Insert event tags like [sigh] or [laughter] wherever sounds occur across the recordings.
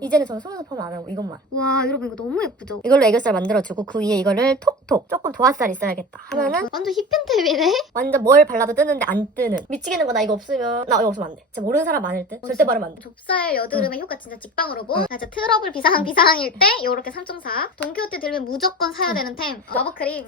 이제는 저는 속눈썹 펌안 하고 이것만. 와 여러분 이거 너무 예쁘죠? 이걸로 애교살 만들어주고 그 위에 이거를 톡톡 조금 도화살 있어야겠다 하면은 완전 힙앤탭이네. 완전 뭘 발라도 뜨는데 안 뜨는 미치겠는 거 나 이거 없으면 나 이거 없으면 안 돼. 진짜 모르는 사람 많을 때 절대 바르면 안 돼. 좁쌀 여드름의 효과 진짜 직방으로고 자 트러블 비상항 비상항일 때 요렇게 3.4 동키호테 들면 무조건 사야 응. 되는 템저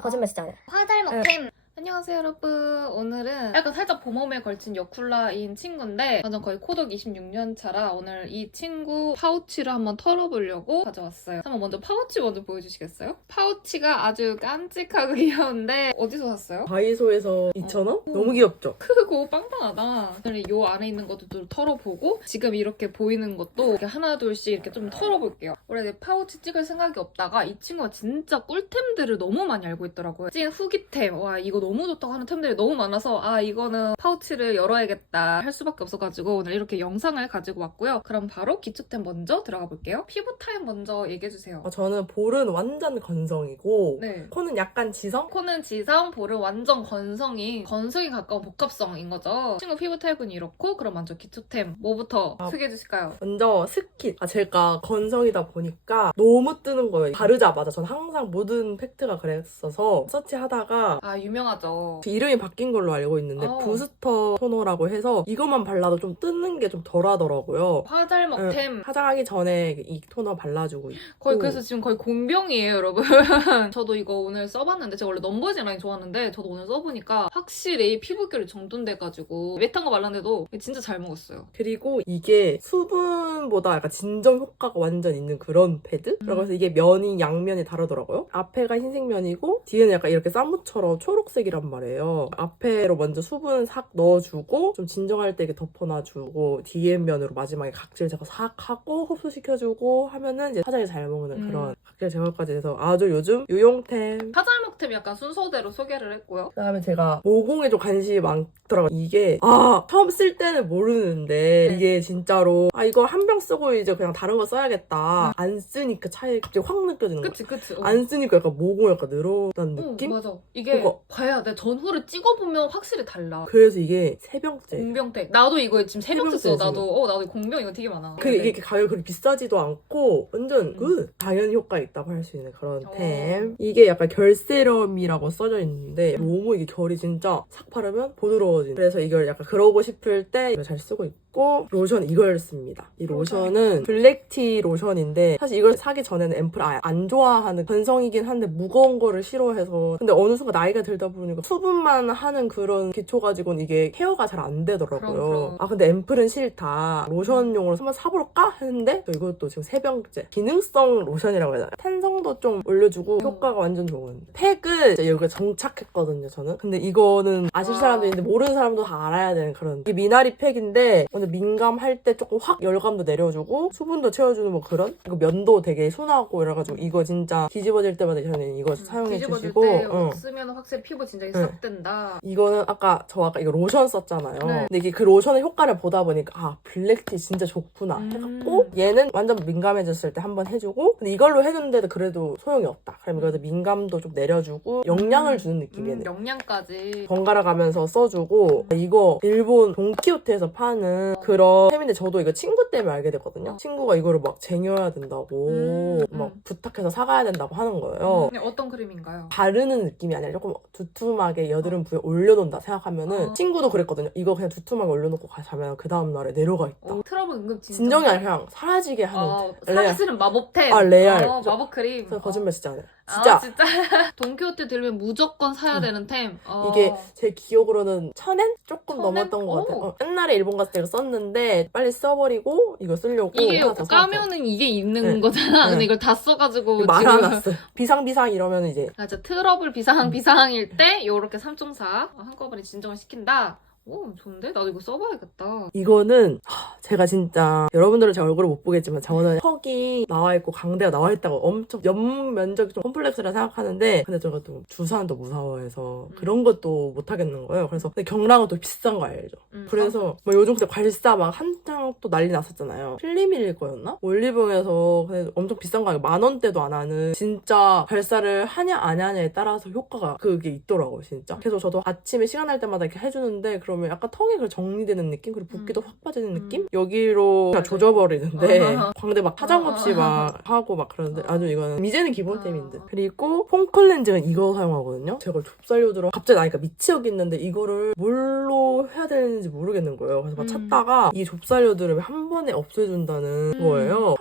거짓말 진짜 안 해. 화잘먹 템 안녕하세요 여러분 오늘은 약간 살짝 봄웜에 걸친 여쿨라인 친구인데 완전 거의 코덕 26년 차라 오늘 이 친구 파우치를 한번 털어보려고 가져왔어요 한번 먼저 파우치 먼저 보여주시겠어요? 파우치가 아주 깜찍하고 [laughs] 귀여운데 어디서 샀어요? 다이소에서 2,000원? 너무 귀엽죠? 크고 빵빵하다 오늘 요 안에 있는 것도 좀 털어보고 지금 이렇게 보이는 것도 이렇게 하나 둘씩 이렇게 좀 털어볼게요 원래 파우치 찍을 생각이 없다가 이 친구가 진짜 꿀템들을 너무 많이 알고 있더라고요 찐 후기템 와 이거 너무 좋다고 하는 템들이 너무 많아서 아 이거는 파우치를 열어야겠다 할 수밖에 없어가지고 오늘 이렇게 영상을 가지고 왔고요 그럼 바로 기초템 먼저 들어가 볼게요 피부 타입 먼저 얘기해주세요 어, 저는 볼은 완전 건성이고 네 코는 약간 지성? 코는 지성, 볼은 완전 건성이 건성이 가까운 복합성인 거죠. 친구 피부 타입은 이렇고 그럼 먼저 기초템 뭐부터 아. 소개해 주실까요? 먼저 스킨. 아, 제가 건성이다 보니까 너무 뜨는 거예요. 바르자마자. 전 항상 모든 팩트가 그랬어서 서치하다가 아 유명 하죠. 그 이름이 바뀐 걸로 알고 있는데 어. 부스터 토너라고 해서 이것만 발라도 좀 뜨는 게 좀 덜 하더라고요. 화잘먹템 화장하기 전에 이 토너 발라주고 있고 거의 그래서 지금 거의 공병이에요 여러분. [laughs] 저도 이거 오늘 써봤는데 제가 원래 넘버진 라인 좋아하는데 저도 오늘 써보니까 확실히 피부결이 정돈돼가지고 웨트한 거 발랐는데도 진짜 잘 먹었어요. 그리고 이게 수분보다 약간 진정 효과가 완전 있는 그런 패드? 음. 그래서 이게 면이 양면이 다르더라고요. 앞에가 흰색 면이고 뒤에는 약간 이렇게 쌈무처럼 초록색 이란 말이에요. 앞에로 먼저 수분 싹 넣어주고 좀 진정할 때 이렇게 덮어놔주고 뒤에 면으로 마지막에 각질 제거 싹 하고 흡수시켜주고 하면은 이제 화장이 잘 먹는 음. 그런 각질 제거까지 해서 아주 요즘 유용템 화 잘먹템 약간 순서대로 소개를 했고요. 그다음에 제가 모공에 좀 관심이 많더라고요. 이게 아 처음 쓸 때는 모르는데 네. 이게 진짜로 아 이거 한 병 쓰고 이제 그냥 다른 거 써야겠다. 안 쓰니까 차이 갑자기 확 느껴지는 거야. 그치 그치. 어. 안 쓰니까 약간 모공 약간 늘어난 어, 느낌? 맞아. 이게 그거. 봐야 돼. 전후를 찍어보면 확실히 달라. 그래서 이게 세 병째. 공병팩. 나도 이거 지금 세 병째 써. 나도 어 나도 공병 이거 되게 많아. 그 이게 이렇게 가격이 그렇게 비싸지도 않고 완전 음. 그 당연 효과 있다고 할 수 있는 그런 어. 템. 이게 약간 결세 럼이라고 써져 있는데 너무 이게 결이 진짜 싹 바르면 부드러워진. 그래서 이걸 약간 그러고 싶을 때 잘 쓰고 있고 로션 이걸 씁니다. 이 로션은 블랙티 로션인데 사실 이걸 사기 전에는 앰플 아예 안 좋아하는 건성이긴 한데 무거운 거를 싫어해서 근데 어느 순간 나이가 들다 보니까 수분만 하는 그런 기초 가지고는 이게 케어가 잘 안 되더라고요. 그럼, 그럼. 아 근데 앰플은 싫다. 로션용으로 한번 사볼까 했는데 저 이것도 지금 세 병째. 기능성 로션이라고 해야 되나? 탄성도 좀 올려주고 음. 효과가 완전 좋은. 팩은 이제 여기가 정착했거든요 저는. 근데 이거는 아실 아. 사람도 있는데 모르는 사람도 다 알아야 되는 그런. 이게 미나리 팩인데 완전 민감할 때 조금 확 열감도 내려주고 수분도 채워주는 뭐 그런. 이거 면도 되게 순하고 이래가지고 이거 진짜 뒤집어질 때마다 저는 이거 사용해 음, 뒤집어질 주시고. 때 응. 쓰면 확실히 피부 진짜 응. 싹 된다. 이거는 아까 저 아까 이거 로션 썼잖아요. 네. 근데 이게 그 로션의 효과를 보다 보니까 아 블랙티 진짜 좋구나 음. 해갖고 얘는 완전 민감해졌을 때 한번 해주고 근데 이걸로 해줬는데도 그래도 소용이 없다. 그럼 이거도 민감도 좀 내려주고 영양을 주는 음, 느낌이네. 영양까지. 번갈아 가면서 써주고 이거 일본 돈키호테에서 파는 그런 템인데 저도 이거 친구 때문에 알게 됐거든요. 친구가 이거를 막 쟁여야 된다고 음, 막 음. 부탁해서 사가야 된다고 하는 거예요. 음, 어떤 크림인가요? 바르는 느낌이 아니라 조금 두툼하게 여드름 부위에 올려놓는다 생각하면은 어. 친구도 그랬거든요. 이거 그냥 두툼하게 올려놓고 가- 자면 그 다음 날에 내려가 있다. 어, 트러블 응급 진정. 진정이 아니라 그냥 사라지게 하는. 어, 레알. 사실은 마법템. 아, 레알. 어, 저- 마법 크림. 거짓말 진짜 안 해. 아, 진짜 진짜. [laughs] 동키호테 들면 무조건 사야 응. 되는 템. 어. 이게 제 기억으로는 천엔 조금 천엔? 넘었던 것 같아요. 오. 어, 옛날에 일본 갔을 때 이거 썼는데 빨리 써버리고 이거 쓰려고 이게. 까면은 이게 있는 네. 거잖아. 네. 근데 이걸 다 써가지고 지금 말아놨어요. 비상 비상 이러면 이제 맞아 트러블 비상항 음. 비상항일 때 요렇게 3.4 한꺼번에 진정을 시킨다. 오 좋은데? 나도 이거 써봐야겠다. 이거는 하, 제가 진짜 여러분들은 제 얼굴을 못 보겠지만 저는 턱이 나와 있고 강대가 나와 있다고 엄청 옆 면적이 좀 컴플렉스라 생각하는데 근데 제가 또 주사한도 무서워해서 음. 그런 것도 못 하겠는 거예요. 그래서 근데 경락은 또 비싼 거 알죠? 음, 그래서 뭐 요즘 그때 괄사 막 한창 또 난리 났었잖아요. 필리밀 거였나? 올리브영에서 엄청 비싼 거 아니고 만 원대도 안 하는 진짜 괄사를 하냐 안 하냐에 따라서 효과가 그게 있더라고요, 진짜. 그래서 저도 아침에 시간 날 때마다 이렇게 해주는데 그러면 약간 턱이 그 정리되는 느낌 그리고 붓기도 음. 확 빠지는 음. 느낌 여기로 그냥. 조져버리는데 아하. 광대 막 사정없이 아하. 막 하고 막 그러는데 아주 이거는 이제는 기본템인 듯 아. 그리고 폼클렌징은 이거 사용하거든요 제가 좁쌀요드로 갑자기 나니까 미치겠는데 이거를 뭘로 해야 되는지 모르겠는 거예요 그래서 막 음. 찾다가 이 좁쌀요드를 한 번에 없애준다는 음. 거예요 300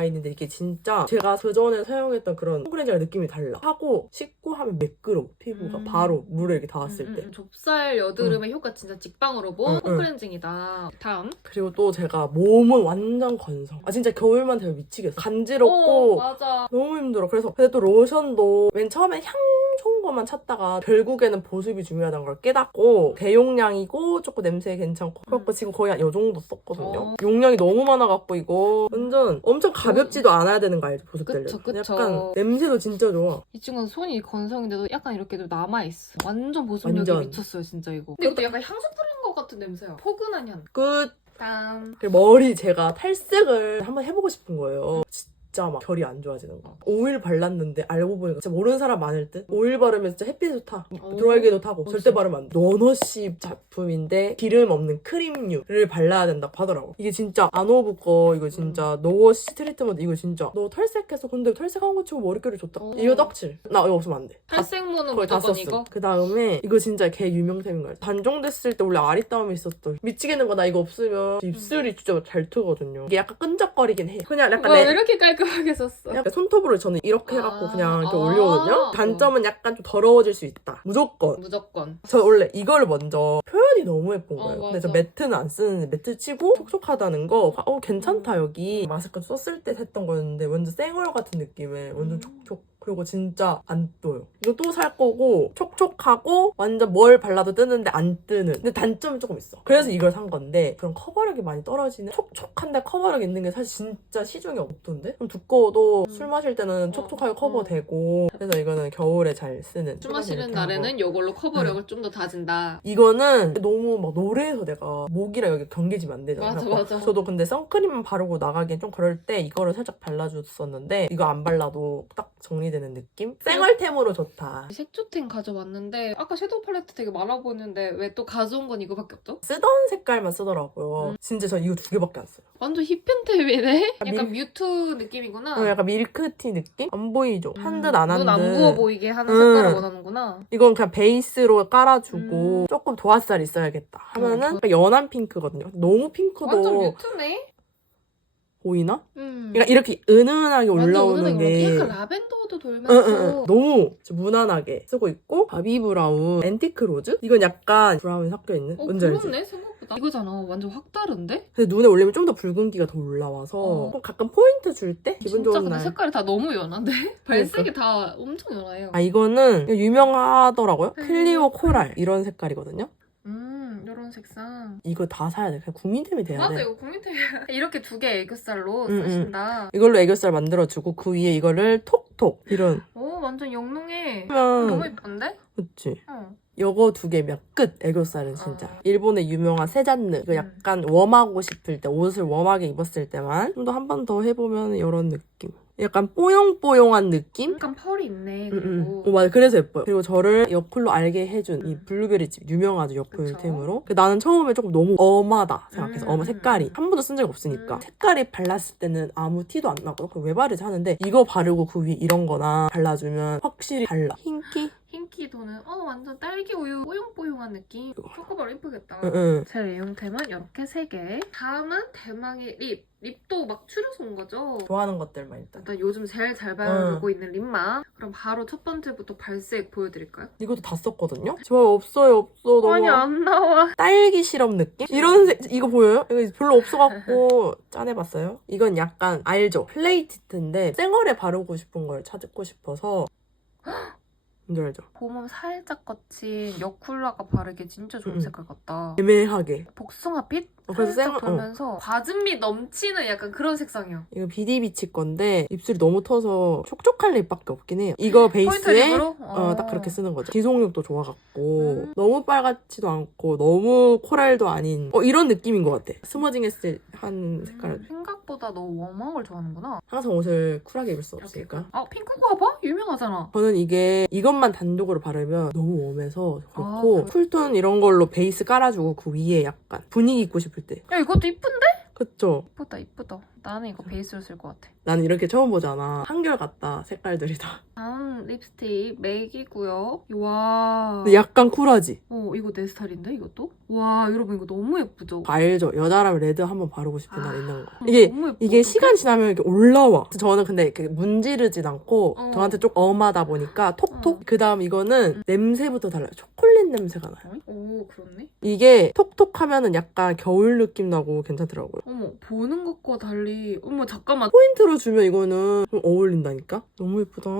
라인인데 이게 진짜 제가 그 전에 사용했던 그런 폼클렌징과 느낌이 달라 하고 씻고 하면 매끄러워 피부가 음. 바로 물에 이렇게 닿았을 음, 때 음, 좁쌀 여드름의 효과 진짜 직방으로 본 응, 응. 폼클렌징이다. 다음. 그리고 또 제가 몸은 완전 건성 아 진짜 겨울만 되면 미치겠어 어, 간지럽고 맞아. 너무 힘들어. 그래서 근데 또 로션도 맨 처음에 향 좋은 것만 찾다가 결국에는 보습이 중요하다는 걸 깨닫고 대용량이고 조금 냄새 괜찮고 그래갖고 지금 거의 한요 정도 썼거든요. 어. 용량이 너무 많아갖고 이거 완전 엄청 가볍지도 않아야 되는 거 알죠? 보습되려면. 그쵸, 그쵸. 약간 냄새도 진짜 좋아. 이 친구는 손이 건성인데도 약간 이렇게 좀 남아있어. 완전 보습력이 완전. 미쳤어요, 진짜 이거. 근데 이것도 약간 향수 뿌리는 것 같은 냄새야. 포근한 향. 끝. 짠. 그리고 머리 제가 탈색을 한번 해보고 싶은 거예요. 진짜 막 결이 안 좋아지는 거. 오일 발랐는데 알고 보니까 진짜 모르는 사람 많을 듯. 오일 바르면 진짜 햇빛도 타. 오. 드라이기도 타고 어, 절대 진짜? 바르면 안 돼. 너너씨 작품인데 기름 없는 크림류를 발라야 된다고 하더라고. 이게 진짜 아노브 거 이거 진짜 음. 노워시 트리트먼트 이거 진짜 너 탈색해서 근데 탈색한 거 치고 머릿결이 좋다. 오. 이거 떡칠. 나 이거 없으면 안 돼. 다 탈색무는 거의 다 썼어. 이거? 그 다음에 이거 진짜 개 유명템인 거야. 단종됐을 때 원래 아리따움이 있었어. 미치겠는 거 나 이거 없으면 입술이 진짜 잘 트거든요. 이게 약간 끈적거리긴 해. 그냥 약간 와, 내왜 이렇게 깔 끔하게 썼어? 약간 손톱으로 저는 이렇게 해갖고 아. 그냥 이렇게 아. 올리거든요. 단점은 약간 좀 더러워질 수 있다. 무조건. 무조건. 저 원래 이걸 먼저 표현이 너무 예쁜 어, 거예요. 근데 맞아. 저 매트는 안 쓰는데 매트 치고 촉촉하다는 거, 어 괜찮다 여기 마스크 썼을 때 했던 거였는데 완전 생얼 같은 느낌에 완전 음. 촉촉. 그리고 진짜 안 떠요. 이거 또 살 거고 촉촉하고 완전 뭘 발라도 뜨는데 안 뜨는. 근데 단점이 조금 있어. 그래서 이걸 산 건데 그런 커버력이 많이 떨어지는 촉촉한데 커버력 있는 게 사실 진짜 시중에 없던데. 좀 두꺼워도 음. 술 마실 때는 촉촉하게 어, 커버되고 그래서 이거는 겨울에 잘 쓰는. 술 마시는. 날에는 이걸로 커버력을 좀더 다진다. 이거는 너무 막 노래해서 내가 목이랑 여기 경계지면 안 되잖아. 맞아, 맞아. [laughs] 저도 근데 선크림만 바르고 나가기엔 좀 그럴 때 이거를 살짝 발라줬었는데 이거 안 발라도 딱 정리되는 느낌? 생얼템으로 좋다. 색조템 가져왔는데 아까 섀도우 팔레트 되게 많아 보이는데 왜 또 가져온 건 이거밖에 없죠? 쓰던 색깔만 쓰더라고요. 음. 진짜 저 이거 두 개밖에 안 써요. 완전 힙팬템이네? 아, 약간 밀- 뮤트 느낌이구나. 어, 약간 밀크티 느낌? 안 보이죠? 한듯안한 듯. 음. 눈안 부어 보이게 하는 음. 색깔을 원하는구나. 이건 그냥 베이스로 깔아주고 음. 조금 도화살 있어야겠다 하면은 어, 연한 핑크거든요. 너무 핑크도 완전 뮤트네? 보이나? 음. 그러니까 이렇게 은은하게 올라오는 게 약간 라벤더도 돌면서 응, 응, 응. 너무 무난하게 쓰고 있고 바비 브라운 앤티크 로즈? 이건 약간 브라운이 섞여 있는 어, 뭔지 알지? 그렇네 생각보다 이거잖아 완전 확 다른데? 근데 눈에 올리면 좀 더 붉은기가 더 올라와서 어. 좀 가끔 포인트 줄 때 기분 진짜 좋은 근데 날. 색깔이 다 너무 연한데? [laughs] 발색이 다 엄청 연해요 아 이거는 유명하더라고요. 음. 클리오 코랄 이런 색깔이거든요. 음 이런 색상 이거 다 사야 돼. 그냥 국민템이 돼야 맞아 돼. 이거 국민템이야 이렇게 두 개 애교살로 음, 음. 쓰신다 이걸로 애교살 만들어주고 그 위에 이거를 톡톡 이런 오 완전 영롱해 너무 하면 예쁜데? 그치? 어. 요거 두 개면 끝 애교살은 진짜 어. 일본의 유명한 세잔느 음. 약간 웜하고 싶을 때 옷을 웜하게 입었을 때만 좀 더 한 번 더 해보면 이런 느낌 약간 뽀용뽀용한 느낌? 약간 펄이 있네 음, 음. 그리고 어, 맞아. 그래서 예뻐요. 그리고 저를 여쿨로 알게 해준 이 음. 블루베리 집 유명하죠, 여쿨템으로. 나는 처음에 조금 너무 엄하다 생각해서 음, 음, 색깔이. 음. 한 번도 쓴 적이 없으니까. 음. 색깔이 발랐을 때는 아무 티도 안 나거든. 그럼 왜 바르지 하는데 이거 바르고 그 위에 이런 거나 발라주면 확실히 달라. 흰기? 흰기 도는 어 완전 딸기 우유 뽀용뽀용한 느낌 초코바로 예쁘겠다 응, 응. 제 애용템은 이렇게 3개 다음은 대망의 립 립도 막 추려서 온 거죠 좋아하는 것들만 일단. 일단 요즘 제일 잘 발라주고 있는 립맛 그럼 바로 첫 번째부터 발색 보여드릴까요? 이것도 다 썼거든요? 저 없어요, 없어. 너무. 아니 안 나와 딸기 시럽 느낌? 이런 색, 이거 보여요? 이거 별로 없어갖고 [laughs] 짠해봤어요. 이건 약간 알죠? 플레이티트인데 생얼에 바르고 싶은 걸 찾고 싶어서 뭔지 알죠? 봄은 살짝 거친 여쿨라가 바르기 진짜 좋은 음. 색깔 같다 애매하게. 복숭아빛? 어, 그래서 생- 어. 돌면서 과즙미 넘치는 약간 그런 색상이야. 이거 비디비치 건데 입술이 너무 터서 촉촉할 립밖에 없긴 해요. 이거 포인트 베이스에 립으로? 어, 딱 그렇게 쓰는 거죠. 지속력도 좋아갖고 음. 너무 빨갛지도 않고 너무 코랄도 아닌 어, 이런 느낌인 것 같아. 스머징 했을 때한 색깔. 음, 생각보다 너 웜한 걸 좋아하는구나. 항상 옷을 쿨하게 입을 수. 없으니까. 아 핑크 가봐? 유명하잖아. 저는 이게 이것만 단독으로 바르면 너무 웜해서 그렇고 아, 그래? 쿨톤 이런 걸로 베이스 깔아주고 그 위에 약간 분위기 있고 싶을 때 야 이것도 이쁜데? 그쵸? 이쁘다 이쁘다. 나는 이거 베이스로 쓸 것 같아. 나는 이렇게 처음 보잖아 한결같다 색깔들이 다 다음 립스틱 맥이고요. 와. 근데 약간 쿨하지? 어 이거 내 스타일인데 이것도? 와 여러분 이거 너무 예쁘죠? 알죠? 여자라면 레드 한번 바르고 싶은 날 아, 있는 거 이게 너무 예뻐. 이게? 시간 지나면 이렇게 올라와. 저는 근데 이렇게 문지르진 않고 어. 저한테 좀 엄하다 보니까 톡톡. 어. 그 다음 이거는 냄새부터 달라요. 초콜릿 냄새가 나요. 어이? 오 그렇네. 이게 톡톡 하면은 약간 겨울 느낌 나고 괜찮더라고요. 어머 보는 것과 달리 어머 잠깐만 포인트로 주면 이거는 좀 어울린다니까? 너무 예쁘다.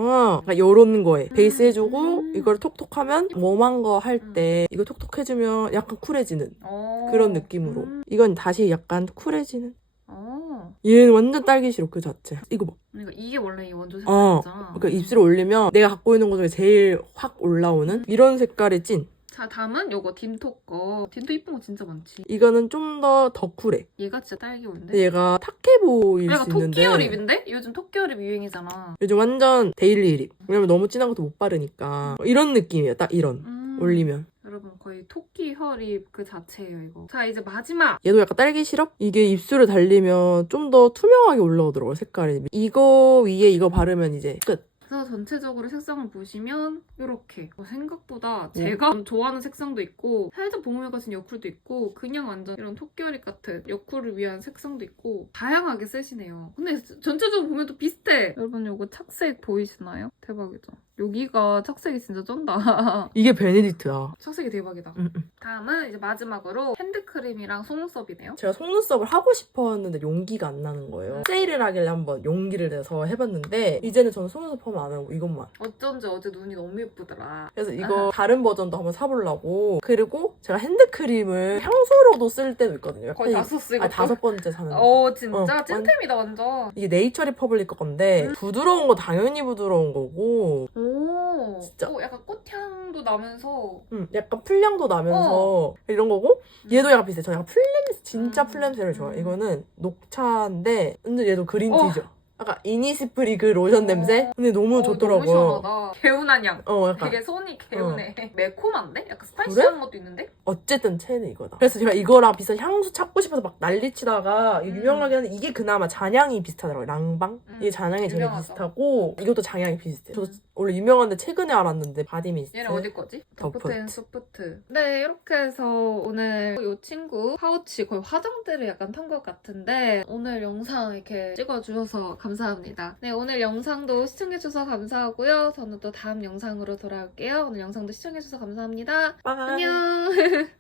약간 요런 거에 베이스 해주고 음. 이걸 톡톡 하면 웜한 거 할 때 이거 톡톡 해주면 약간 쿨해지는 어. 그런 느낌으로. 음. 이건 다시 약간 쿨해지는. 어. 얘는 완전 딸기 시럽 그 자체. 이거 봐. 그러니까 이게 원래 이 원조 어. 색깔이잖아. 그러니까 입술에 올리면 내가 갖고 있는 것 중에 제일 확 올라오는 이런 색깔의 찐. 자 다음은 요거 딘토 거. 딘토 이쁜 거 진짜 많지. 이거는 좀더더 쿨해. 얘가 진짜 딸기 원데. 근데 얘가 탁해 보일 얘가 수 있는데 토끼어 립인데? 요즘 토끼어 립 유행이잖아. 요즘 완전 데일리 립. 왜냐면 너무 진한 것도 못 바르니까 이런 느낌이에요. 딱 이런 음. 올리면. 여러분 거의 토끼 혈입 그 자체예요 이거. 자 이제 마지막. 얘도 약간 딸기 시럽? 이게 입술에 달리면 좀 더 투명하게 올라오더라고요, 색깔이. 이거 위에 이거 바르면 이제 끝. 그래서 전체적으로 색상을 보시면 이렇게 어, 생각보다 네. 제가 좋아하는 색상도 있고 살짝 봄을 같은 여쿨도 있고 그냥 완전 이런 토끼어립 같은 여쿨을 위한 색상도 있고 다양하게 쓰시네요. 근데 전체적으로 보면 또 비슷해. 여러분 이거 착색 보이시나요? 대박이죠. 여기가 착색이 진짜 쩐다. [laughs] 이게 베네딕트야. 착색이 대박이다. 음, 음. 다음은 이제 마지막으로 핸드크림이랑 속눈썹이네요. 제가 속눈썹을 하고 싶었는데 용기가 안 나는 거예요. 세일을 하길래 한번 용기를 내서 해봤는데 이제는 저는 속눈썹 하면 안 하고 이것만. 어쩐지 어제 눈이 너무 예쁘더라. 그래서 이거 다른 버전도 한번 사보려고. 그리고 제가 핸드크림을 향수로도 쓸 때도 있거든요. 거의 약간 다섯 쓰고. 아, 다섯 번째 사는 거. 어 진짜 어, 찐템이다 완전. 이게 네이처 리 퍼블릭 건데 음. 부드러운 거 당연히 부드러운 거고 오, 진짜. 오, 약간 꽃향도 나면서 음, 약간 풀향도 나면서 이런 거고 얘도 약간 비슷해. 저 약간 풀냄새 진짜 음. 풀냄새를 좋아해. 음. 이거는 녹차인데 근데 얘도 그린티죠. 약간 이니스프리 그 로션 냄새? 근데 너무 어, 좋더라고요. 너무 시원하다. 개운한 향. 어 약간 되게 손이 개운해. 매콤한데? 약간 그래? 스파이시한 것도 있는데? 어쨌든 채는 이거다. 그래서 제가 이거랑 비슷한 향수 찾고 싶어서 막 난리치다가 음. 유명하긴 한데 이게 그나마 잔향이 비슷하더라고요. 랑방? 음, 이게 잔향이 제일. 비슷하고 이것도 잔향이 비슷해. 저도 음. 원래 유명한데 최근에 알았는데 바디미스트. 얘는 어디 거지? 더프트. 더프트 앤 소프트. 네, 이렇게 해서 오늘 이 친구 파우치 거의 화장대를 약간 탄 것 같은데 오늘 영상 이렇게 찍어주셔서 감사합니다. 네, 오늘 영상도 시청해주셔서 감사하고요. 저는 또 다음 영상으로 돌아올게요. 오늘 영상도 시청해주셔서 감사합니다. 빠이. 안녕! [laughs]